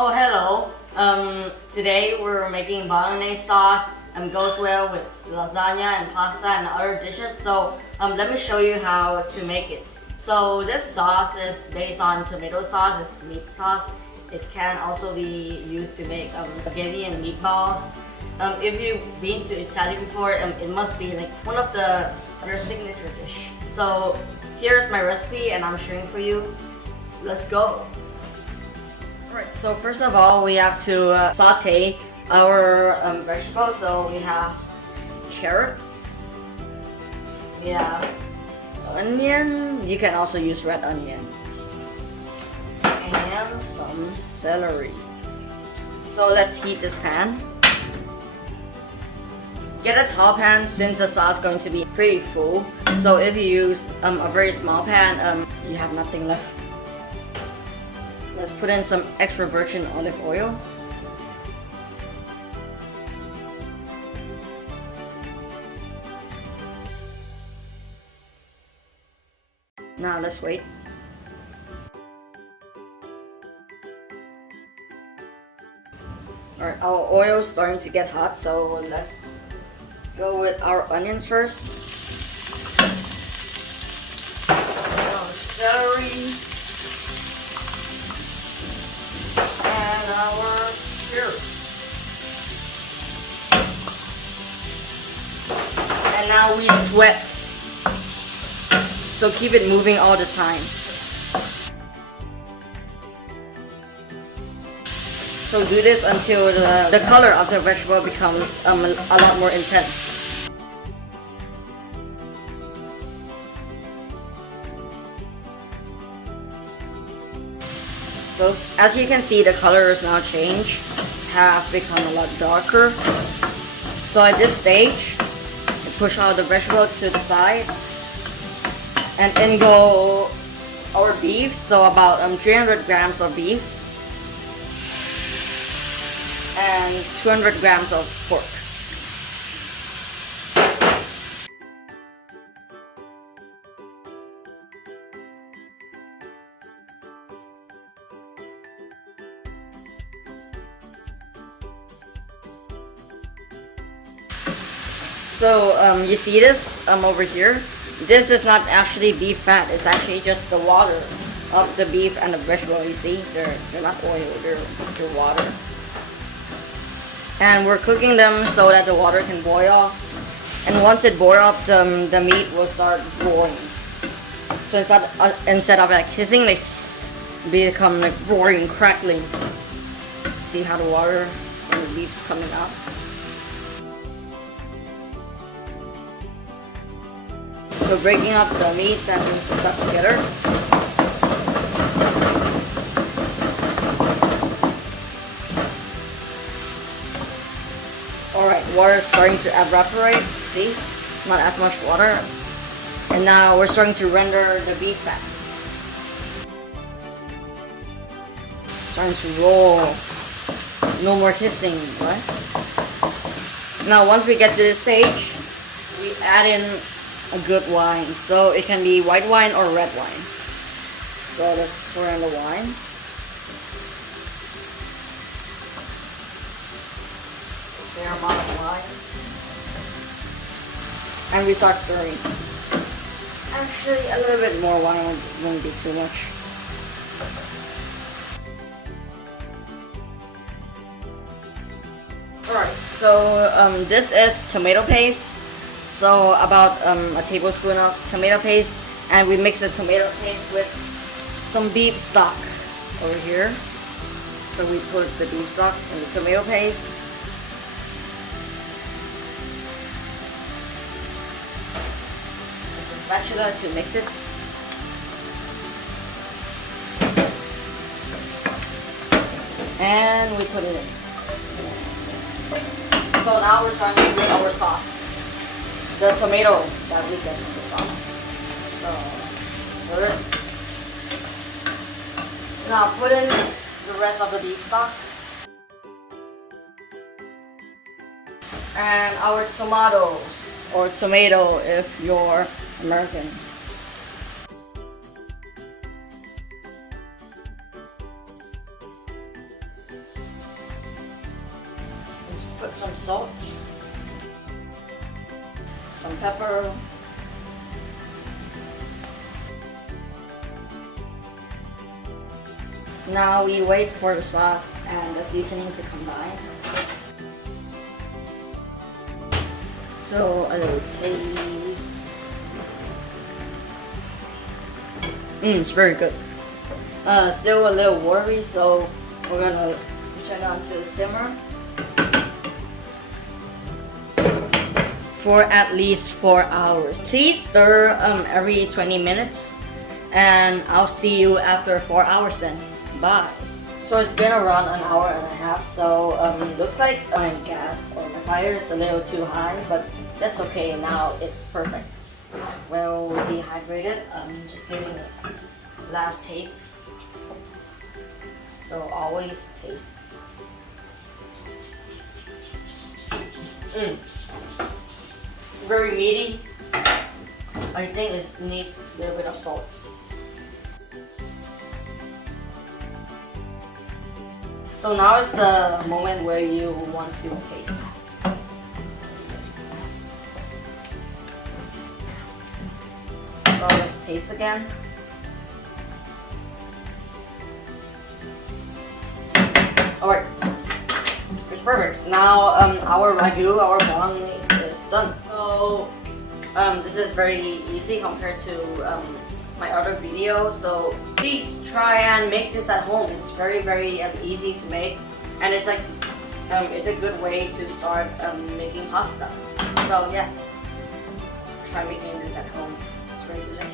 Oh, hello. Today we're making Bolognese sauce. Goes well with lasagna and pasta and other dishes. So let me show you how to make it. So this sauce is based on tomato sauce. It's meat sauce. It can also be used to make spaghetti and meatballs. If you've been to Italy before, it must be like one of their signature dish. So here's my recipe and I'm sharing for you. Let's go. Alright, so first of all, we have to saute our vegetables. So we have carrots, we have onion, you can also use red onion, and some celery. So let's heat this pan. Get a tall pan since the sauce is going to be pretty full. So if you use a very small pan, you have nothing left. Let's put in some extra virgin olive oil. Now let's wait. Alright, our oil is starting to get hot, so let's go with our onions first. Our celery. And our carrots. And now we sweat. So keep it moving all the time. So do this until the color of the vegetable becomes a lot more intense. So as you can see, the color is now changed, have become a lot darker. So at this stage, you push all the vegetables to the side. And in go our beef, so about 300 grams of beef and 200 grams of pork. So you see this over here? This is not actually beef fat, it's actually just the water of the beef and the vegetable. You see, they're not oil, they're water. And we're cooking them so that the water can boil. And once it boils up, the meat will start roaring. So instead of like hissing, they become like roaring, crackling. See how the water from the beef's coming up? So breaking up the meat that is stuck together. Alright, water is starting to evaporate. See? Not as much water. And now we're starting to render the beef fat. Starting to roll. No more hissing, right? Now once we get to this stage, we add in a good wine. So it can be white wine or red wine. So let's pour in the wine. A fair amount of wine. And we start stirring. Actually, a little bit more wine won't be too much. Alright, so this is tomato paste. So about a tablespoon of tomato paste, and we mix the tomato paste with some beef stock over here. So we put the beef stock in the tomato paste. With the spatula to mix it. And we put it in. So now we're starting to do our sauce. The tomato that we get in the sauce. So, put it. Now put in the rest of the beef stock. And our tomatoes, or tomato if you're American. Put some salt, some pepper, now we wait for the sauce and the seasoning to combine. So a little taste. It's very good. Still a little watery, so we're gonna turn on to simmer for at least 4 hours. Please stir every 20 minutes, and I'll see you after 4 hours then. Bye. So it's been around an hour and a half, so looks like my gas or my fire is a little too high, but that's okay. Now it's perfect. It's well dehydrated. Just giving it last tastes. So always taste. Very meaty. I think it needs a little bit of salt. So now is the moment where you want to taste. So let's taste again. Alright, it's perfect. Now our ragu, our bolognese is done. So this is very easy compared to my other video. So please try and make this at home. It's very easy to make, and it's like it's a good way to start making pasta. So yeah, try making this at home. It's very good.